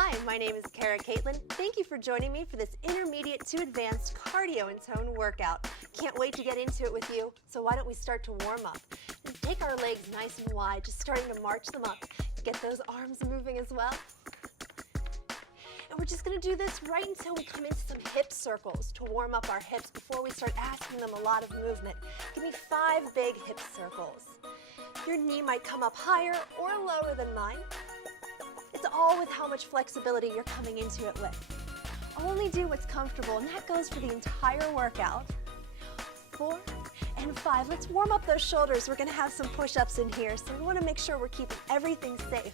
Hi, my name is Kara Caitlin. Thank you for joining me for this intermediate to advanced cardio and tone workout. Can't wait to get into it with you, so why don't we start to warm up. And take our legs nice and wide, just starting to march them up. Get those arms moving as well. And we're just going to do this right until we come into some hip circles to warm up our hips before we start asking them a lot of movement. Give me 5 big hip circles. Your knee might come up higher or lower than mine. It's all with how much flexibility you're coming into it with. Only do what's comfortable, and that goes for the entire workout. 4 and 5. Let's warm up those shoulders. We're going to have some push-ups in here, so we want to make sure we're keeping everything safe.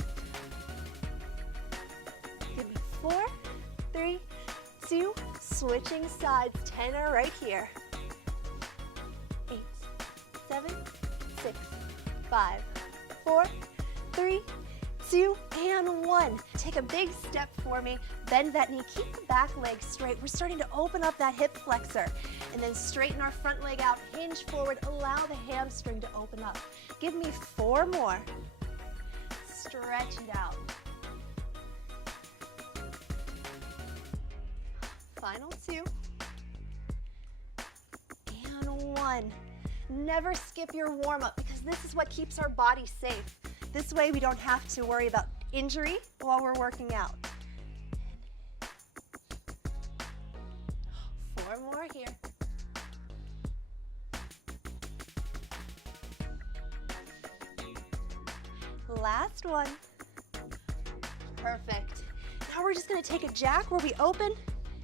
Give me 4, 3, 2, switching sides. 10 are right here. 8, 7, 6, 5, 4, 3, 2, and 1. Take a big step for me. Bend that knee. Keep the back leg straight. We're starting to open up that hip flexor. And then straighten our front leg out. Hinge forward. Allow the hamstring to open up. Give me 4 more. Stretch it out. Final 2. And 1. Never skip your warm-up because this is what keeps our body safe. This way we don't have to worry about injury while we're working out. 4 more here. Last one. Perfect. Now we're just going to take a jack where we open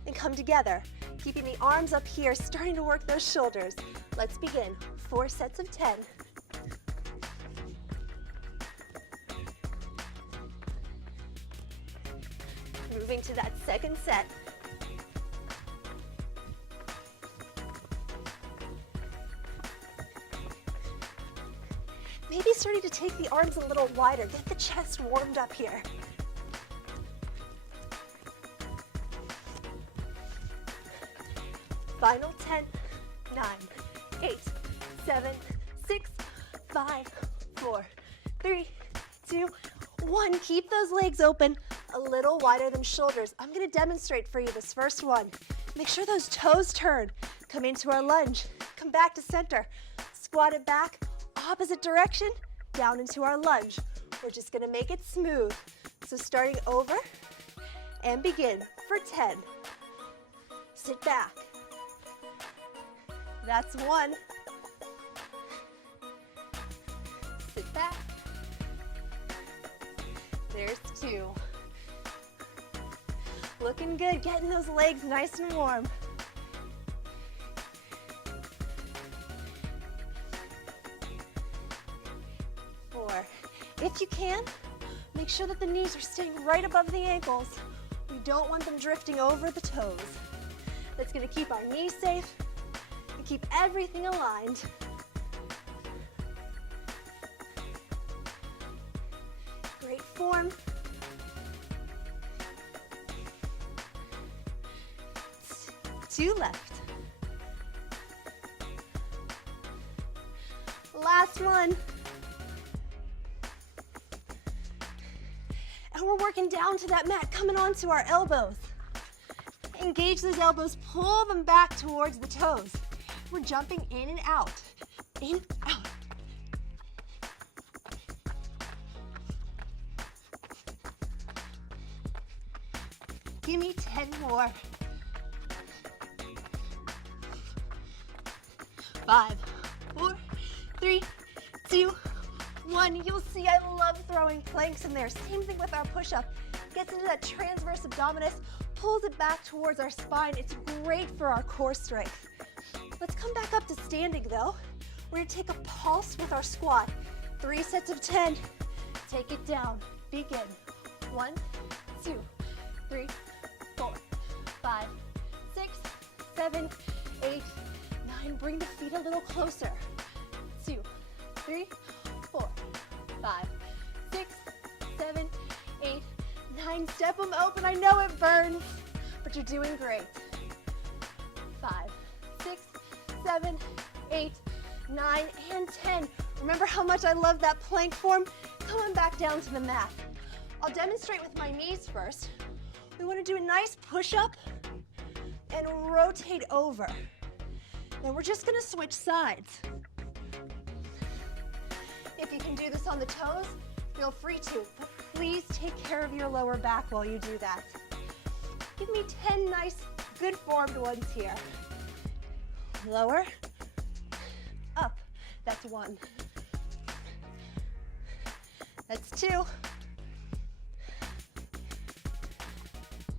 and come together, keeping the arms up here, starting to work those shoulders. Let's begin. 4 sets of 10. Moving to that second set. Maybe starting to take the arms a little wider. Get the chest warmed up here. Final 10, 9, 8, 7, 6, 5, 4, 3, 2, 1. Keep those legs open. A little wider than shoulders. I'm going to demonstrate for you this first one. Make sure those toes turn. Come into our lunge. Come back to center. Squat it back. Opposite direction. Down into our lunge. We're just going to make it smooth. So starting over and begin for 10. Sit back. That's 1. Sit back. There's 2. Looking good, getting those legs nice and warm. 4. If you can, make sure that the knees are staying right above the ankles. We don't want them drifting over the toes. That's going to keep our knees safe and keep everything aligned. Great form. 2 left. Last one. And we're working down to that mat, coming onto our elbows. Engage those elbows, pull them back towards the toes. We're jumping in and out. In, out. Give me 10 more. 5, 4, 3, 2, 1. You'll see I love throwing planks in there. Same thing with our push-up. Gets into that transverse abdominis, pulls it back towards our spine. It's great for our core strength. Let's come back up to standing though. We're going to take a pulse with our squat. 3 sets of 10. Take it down. Begin. 1, 2, 3, 4, 5, 6, 7, 8, 9. Bring the feet a little closer. 2, 3, 4, 5, 6, 7, 8, 9. Step them open. I know it burns, but you're doing great. 5, 6, 7, 8, 9, and 10. Remember how much I love that plank form? Coming back down to the mat. I'll demonstrate with my knees first. We want to do a nice push-up and rotate over. Then we're just going to switch sides. If you can do this on the toes, feel free to, but please take care of your lower back while you do that. Give me 10 nice, good formed ones here. Lower, up, that's 1. That's 2,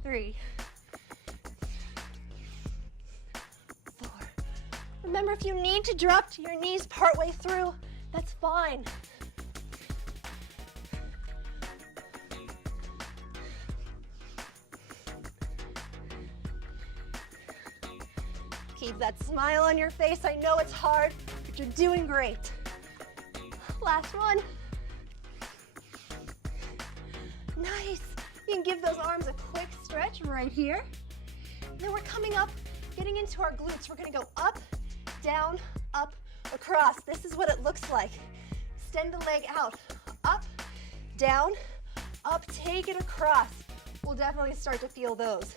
3, 4. Remember, if you need to drop to your knees partway through, that's fine. Keep that smile on your face. I know it's hard, but you're doing great. Last one. Nice. You can give those arms a quick stretch right here. Then we're coming up, getting into our glutes. We're gonna go up, down, up, across. This is what it looks like. Extend the leg out. Up, down, up, take it across. We'll definitely start to feel those.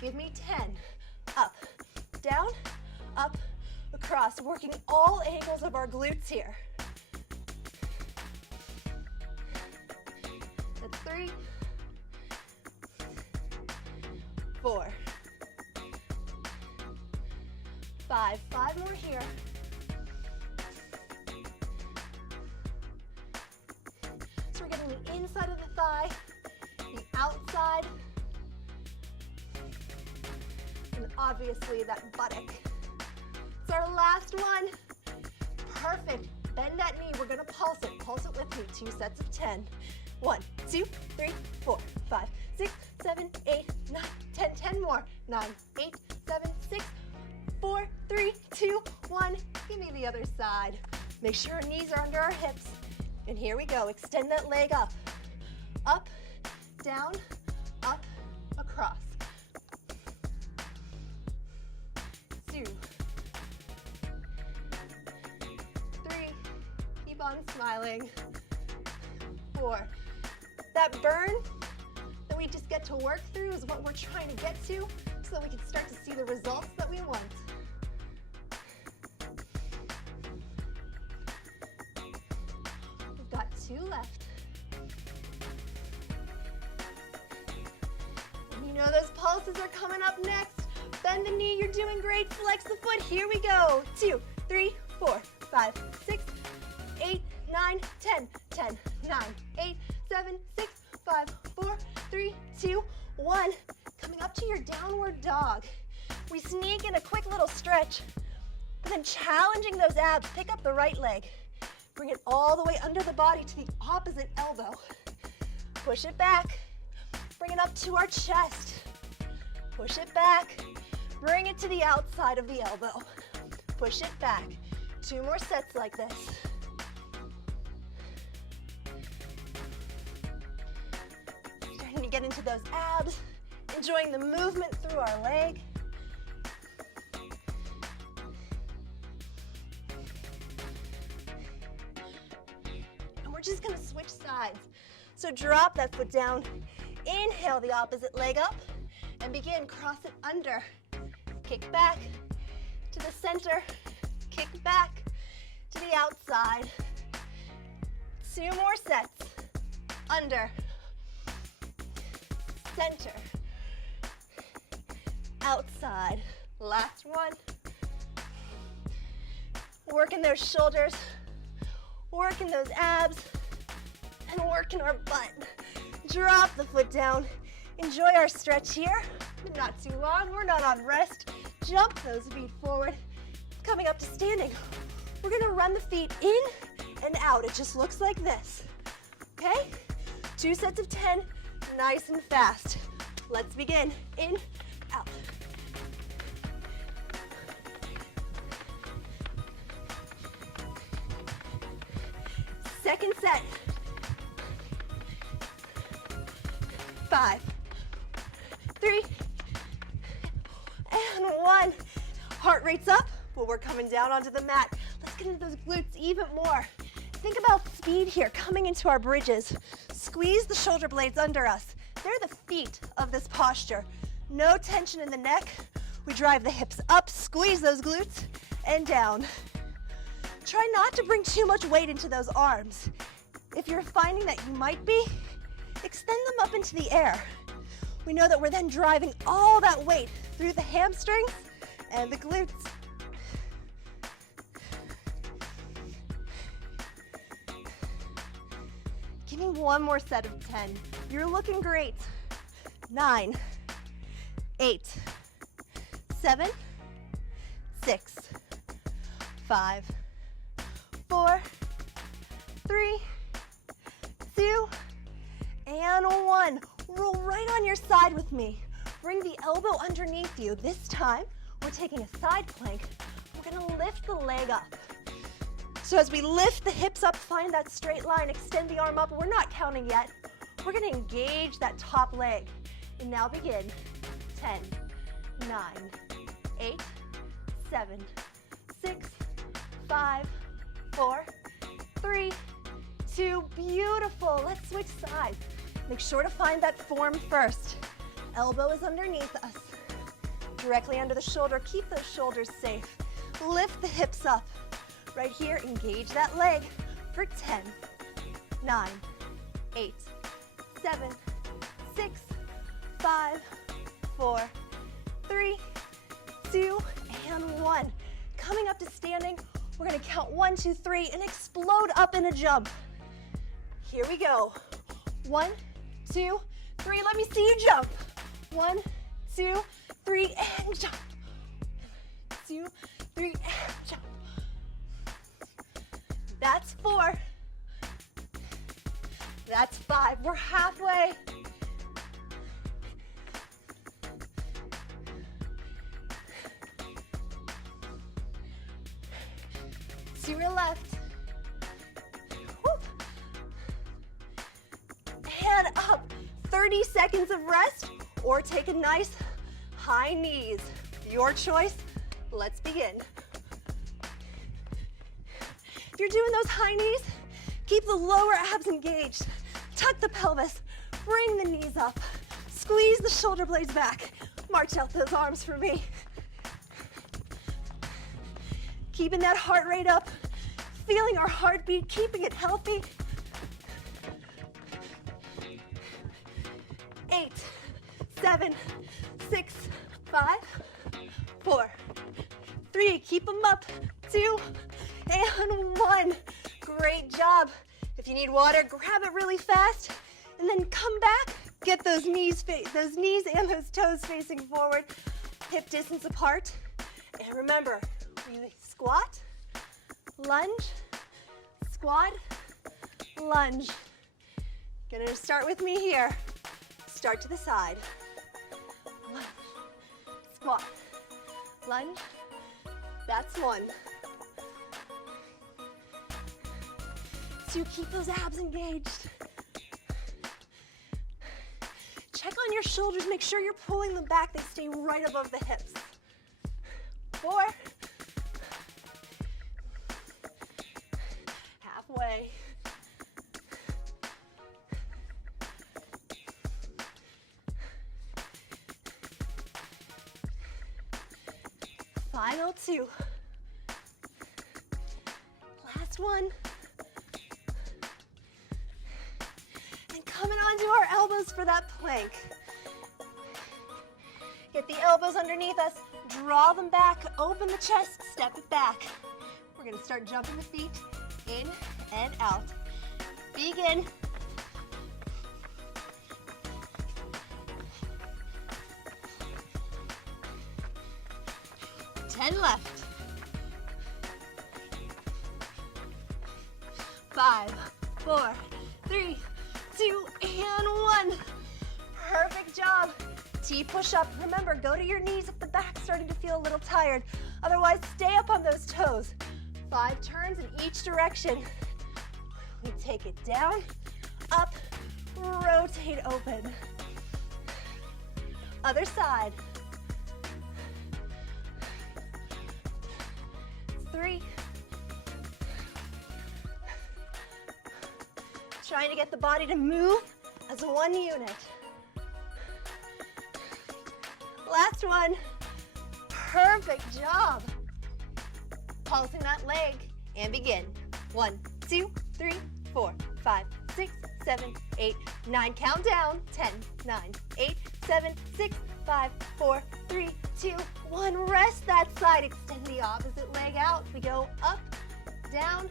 Give me 10. Up, down, up, across. Working all angles of our glutes here. That's 3, 4, 5. 5 more here. So we're getting the inside of the thigh, the outside, and obviously that buttock. It's our last one. Perfect. Bend that knee. We're going to pulse it. Pulse it with me. 2 sets of 10. 1, 2, 3, 4, 5, 6, 7, 8, 9, 10. 10 more. 9, 8, 7, 6, 4, 3, 2, 1. Give me the other side. Make sure our knees are under our hips. And here we go. Extend that leg up. Up, down, up, across. 2, 3. Keep on smiling. 4. That burn that we just get to work through is what we're trying to get to so that we can start to see the results that we want. We've got 2 left. And you know those pulses are coming up next. Bend the knee, you're doing great. Flex the foot, here we go. 2, 3, 4, 5, 6, 8, 9, 10. 10, 9, 8, 7, 6, 5, 4, 3, 2, 1. Coming up to your downward dog. We sneak in a quick little stretch, but then challenging those abs. Pick up the right leg. Bring it all the way under the body to the opposite elbow. Push it back. Bring it up to our chest. Push it back. Bring it to the outside of the elbow. Push it back. 2 more sets like this. Starting to get into those abs, enjoying the movement through our leg. And we're just gonna switch sides. So drop that foot down, inhale the opposite leg up, and begin, cross it under. Kick back to the center, kick back to the outside. 2 more sets. Under, center, outside. Last one. Working those shoulders, working those abs, and working our butt. Drop the foot down. Enjoy our stretch here, but not too long. We're not on rest. Jump those feet forward. Coming up to standing. We're gonna run the feet in and out. It just looks like this, okay? 2 sets of 10, nice and fast. Let's begin. In, out. Second set. 5, 3, and 1. Heart rate's up, but we're coming down onto the mat. Let's get into those glutes even more. Think about speed here, coming into our bridges. Squeeze the shoulder blades under us. They're the feet of this posture. No tension in the neck. We drive the hips up, squeeze those glutes, and down. Try not to bring too much weight into those arms. If you're finding that you might be, extend them up into the air. We know that we're then driving all that weight through the hamstrings and the glutes. Give me one more set of 10. You're looking great. 9, 8, 7, 6, 5, 4, 3, 2, and 1. Roll right on your side with me. Bring the elbow underneath you. This time, we're taking a side plank. We're gonna lift the leg up. So as we lift the hips up, find that straight line, extend the arm up. We're not counting yet. We're gonna engage that top leg. And now begin. 10, 9, 8, 7, 6, 5, 4, 3, 2, beautiful. Let's switch sides. Make sure to find that form first. Elbow is underneath us, directly under the shoulder. Keep those shoulders safe. Lift the hips up. Right here, engage that leg for 10, 9, 8, 7, 6, 5, 4, 3, 2, and 1. Coming up to standing, we're gonna count 1, 2, 3, and explode up in a jump. Here we go. 1, 2, 3, let me see you jump. 1, 2, 3, and jump. 2, 3, and jump. That's 4. That's 5. We're halfway. To your left. Whoop. And up. 30 seconds of rest, or take a nice high knees. Your choice. Let's begin. If you're doing those high knees, keep the lower abs engaged. Tuck the pelvis. Bring the knees up. Squeeze the shoulder blades back. March out those arms for me. Keeping that heart rate up. Feeling our heartbeat, keeping it healthy. 8, 7, 6, 5, 4, 3. Keep them up. 2, and 1. Great job. If you need water, grab it really fast, and then come back. Get those knees and those toes facing forward, hip distance apart. And remember, we squat, lunge, squat, lunge. Gonna start with me here. Start to the side. Lunge, squat, lunge. That's 1. 2, keep those abs engaged. Check on your shoulders, make sure you're pulling them back. They stay right above the hips. 4. Halfway. Final 2. Last 1. And coming onto our elbows for that plank. Get the elbows underneath us, draw them back, open the chest, step it back. We're gonna start jumping the feet in and out. Begin. Left. 5, 4, 3, 2, and 1. Perfect job. T push-up. Remember, go to your knees if the back's starting to feel a little tired. Otherwise, stay up on those toes. 5 turns in each direction. We take it down, up, rotate open. Other side. 3. Trying to get the body to move as one unit. last one. Perfect job. Pulsing that leg and begin. 1, 2, 3, 4, 5, 6, 7, 8, 9. Count down. 10, 9, 8, 7, 6, 5, 4, 3, 2, 1. Rest that side. Extend the opposite leg out. We go up, down,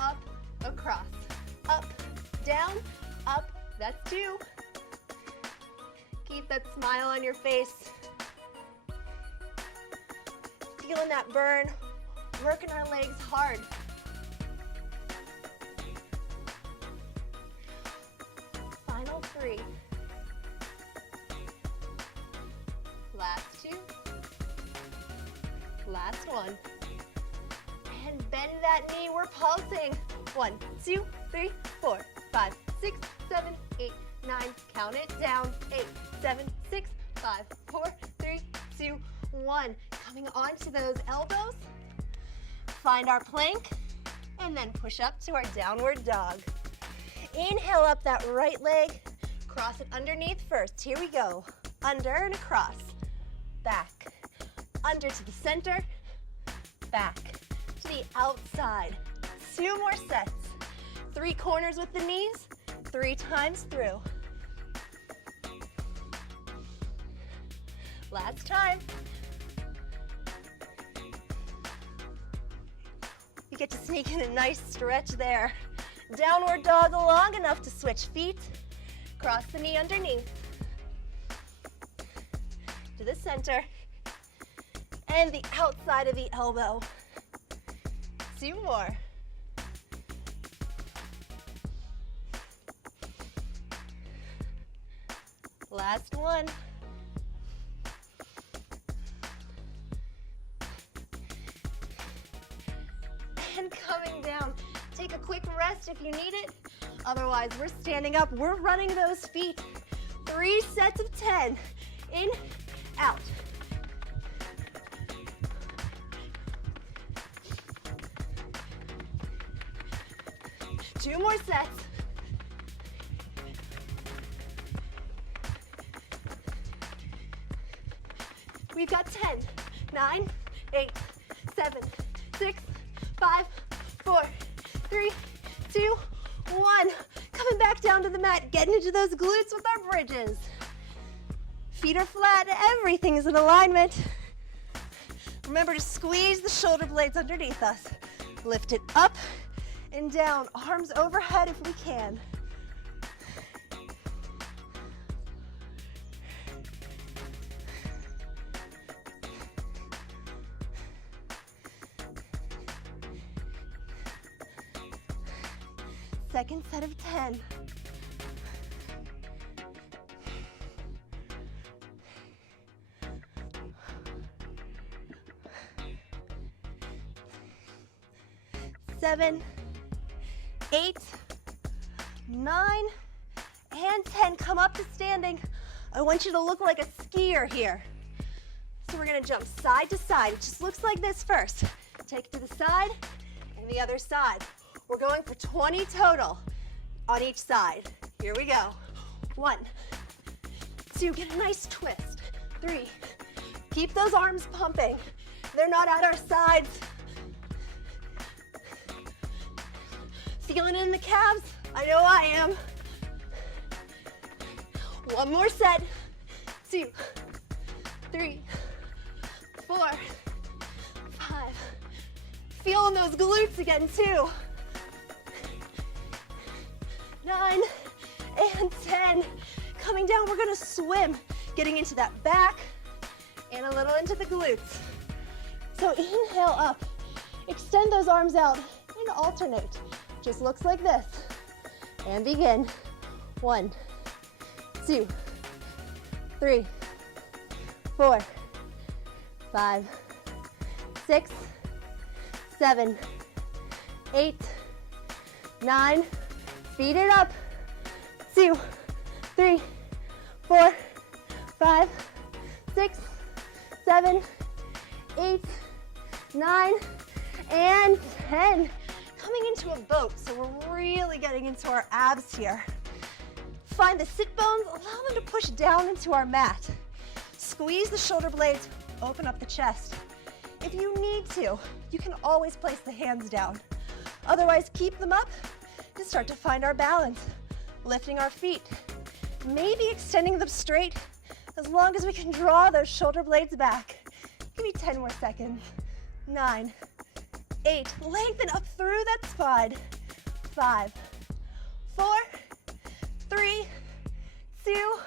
up, across. Up, down, up. That's 2. Keep that smile on your face. Feeling that burn. Working our legs hard. Final 3. Last 2. Last 1. And bend that knee. We're pulsing. 1, 2, 3, 4, 5, 6, 7, 8, 9. Count it down. 8, 7, 6, 5, 4, 3, 2, 1. Coming onto those elbows. Find our plank and then push up to our downward dog. Inhale up that right leg. Cross it underneath first. Here we go. Under and across. Back. Under to the center. Back to the outside. 2 more sets. 3 corners with the knees. 3 times through. Last time. You get to sneak in a nice stretch there. Downward dog long enough to switch feet. Cross the knee underneath. To the center. And the outside of the elbow. 2 more. Last one. And coming down. Take a quick rest if you need it. Otherwise, we're standing up. We're running those feet. 3 sets of 10. In, out. Two more sets. We've got 10, 9, 8, 7, 6, 5, 4, 3, 2, 1. Coming back down to the mat, getting into those glutes with our bridges. Feet are flat, everything is in alignment. Remember to squeeze the shoulder blades underneath us. Lift it up and down, arms overhead if we can. Second set of 10. Seven, 8, 9, and 10. Come up to standing. I want you to look like a skier here. So we're gonna jump side to side. It just looks like this first. Take it to the side and the other side. We're going for 20 total on each side. Here we go. 1, 2, get a nice twist. 3, keep those arms pumping. They're not at our sides. Feeling it in the calves? I know I am. 1 more set. 2, 3, 4, 5. Feeling those glutes again too. 9 and 10. Coming down, we're gonna swim, getting into that back and a little into the glutes. So inhale up, extend those arms out and alternate. Just looks like this. And begin. 1, 2, 3, 4, 5, 6, 7, 8, 9. Speed it up. 2, 3, 4, 5, 6, 7, 8, 9, and 10. Coming into a boat, so we're really getting into our abs here. Find the sit bones, allow them to push down into our mat. Squeeze the shoulder blades, open up the chest. If you need to, you can always place the hands down. Otherwise, keep them up and start to find our balance. Lifting our feet, maybe extending them straight as long as we can draw those shoulder blades back. Give me 10 more seconds. 9, 8, lengthen up through that spine. 5, 4, 3, 2,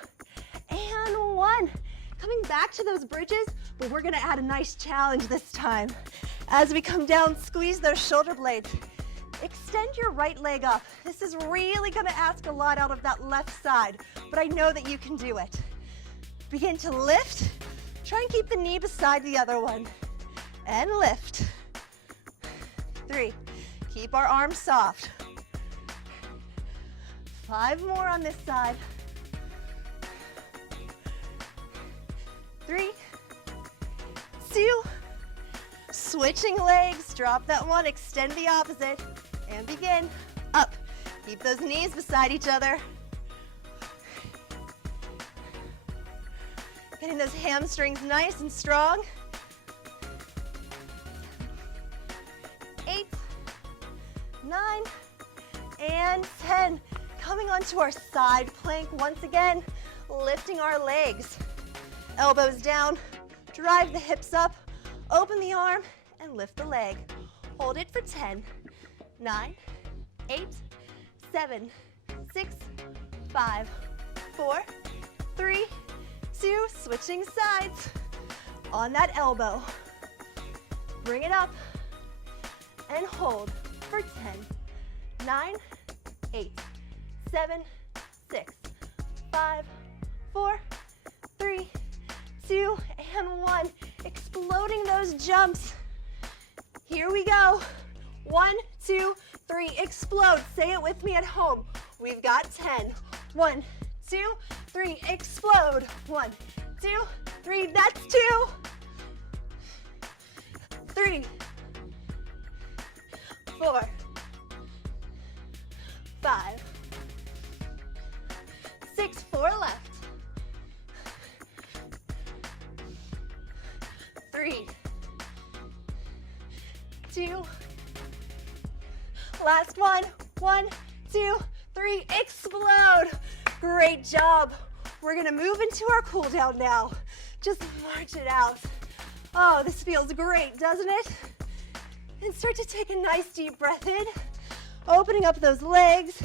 and 1. Coming back to those bridges, but we're gonna add a nice challenge this time. As we come down, squeeze those shoulder blades. Extend your right leg up. This is really gonna ask a lot out of that left side, but I know that you can do it. Begin to lift. Try and keep the knee beside the other one. And lift. 3, keep our arms soft. 5 more on this side. 3, 2, switching legs, drop that one, extend the opposite, and begin. Up, keep those knees beside each other. Getting those hamstrings nice and strong. 8, 9, and 10. Coming onto our side plank once again, lifting our legs. Elbows down, drive the hips up, open the arm, and lift the leg. Hold it for 10, 9, 8, 7, 6, 5, 4, 3, 2, switching sides. On that elbow. Bring it up and hold for 10, 9, 8, 7, 6, 5, 4, 3, 2, and 1. Exploding those jumps. Here we go. 1, 2, 3, explode. Say it with me at home. We've got 10. 1, 2, 3, explode. 1, 2, 3, that's 2. 3, 4, 5, 6, 4 left. 3, 2, last one. 1, 2, 3, explode. Great job. We're gonna move into our cool down now. Just march it out. Oh, this feels great, doesn't it? And start to take a nice deep breath in, opening up those legs.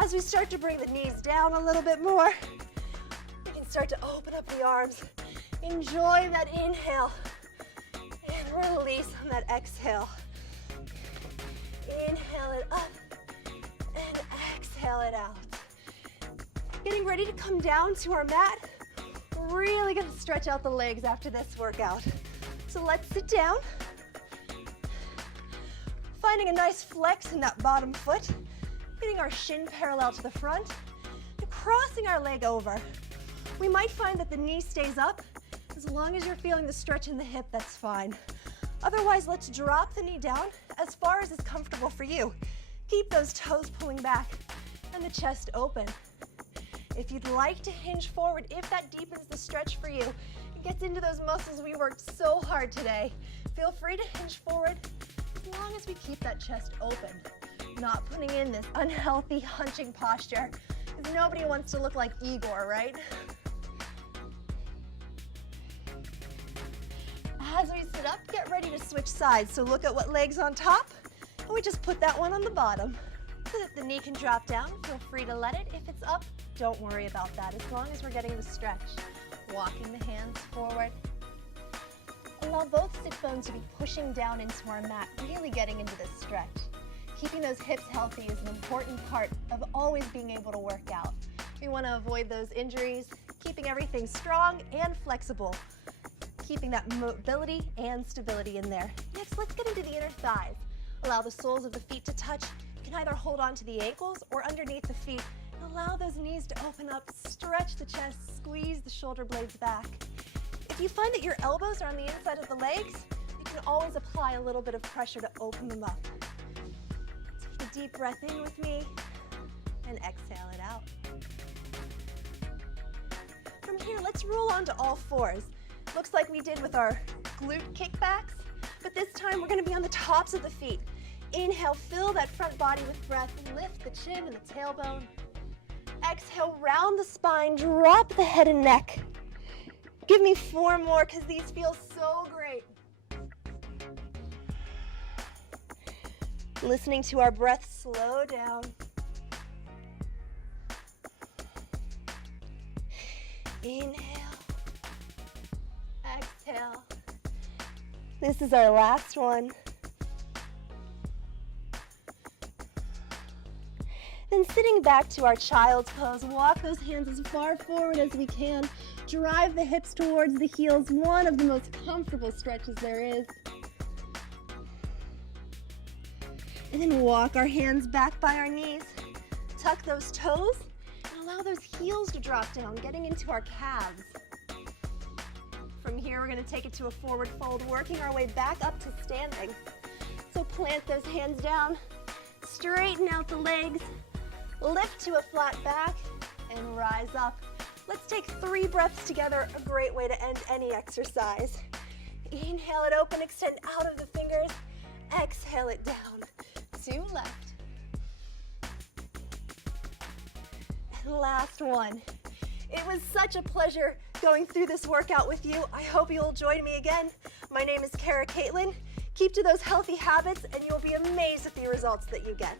As we start to bring the knees down a little bit more, we can start to open up the arms. Enjoy that inhale and release on that exhale. Inhale it up and exhale it out. Getting ready to come down to our mat. Really gonna stretch out the legs after this workout. So let's sit down. Finding a nice flex in that bottom foot. Getting our shin parallel to the front. And crossing our leg over. We might find that the knee stays up. As long as you're feeling the stretch in the hip, that's fine. Otherwise, let's drop the knee down as far as is comfortable for you. Keep those toes pulling back and the chest open. If you'd like to hinge forward, if that deepens the stretch for you, it gets into those muscles we worked so hard today, feel free to hinge forward as long as we keep that chest open. Not putting in this unhealthy hunching posture, because nobody wants to look like Igor, right? As we sit up, get ready to switch sides. So look at what leg's on top, and we just put that one on the bottom. So that the knee can drop down, feel free to let it. If it's up, don't worry about that, as long as we're getting the stretch. Walking the hands forward. Allow both sit bones to be pushing down into our mat, really getting into this stretch. Keeping those hips healthy is an important part of always being able to work out. We want to avoid those injuries, keeping everything strong and flexible. Keeping that mobility and stability in there. Next, let's get into the inner thighs. Allow the soles of the feet to touch. You can either hold on to the ankles or underneath the feet. And allow those knees to open up, stretch the chest, squeeze the shoulder blades back. If you find that your elbows are on the inside of the legs, you can always apply a little bit of pressure to open them up. Take a deep breath in with me and exhale it out. From here, let's roll onto all fours. Looks like we did with our glute kickbacks, but this time we're gonna be on the tops of the feet. Inhale, fill that front body with breath. Lift the chin and the tailbone. Exhale, round the spine, drop the head and neck. Give me 4 more because these feel so great. Listening to our breath slow down. Inhale. Exhale. This is our last one. Then sitting back to our child's pose, walk those hands as far forward as we can. Drive the hips towards the heels, one of the most comfortable stretches there is. And then walk our hands back by our knees. Tuck those toes and allow those heels to drop down, getting into our calves. From here, we're gonna take it to a forward fold, working our way back up to standing. So plant those hands down, straighten out the legs, lift to a flat back, and rise up. Let's take 3 breaths together, a great way to end any exercise. Inhale it open, extend out of the fingers. Exhale it down to left. And last one. It was such a pleasure going through this workout with you. I hope you'll join me again. My name is Kara Caitlin. Keep to those healthy habits and you'll be amazed at the results that you get.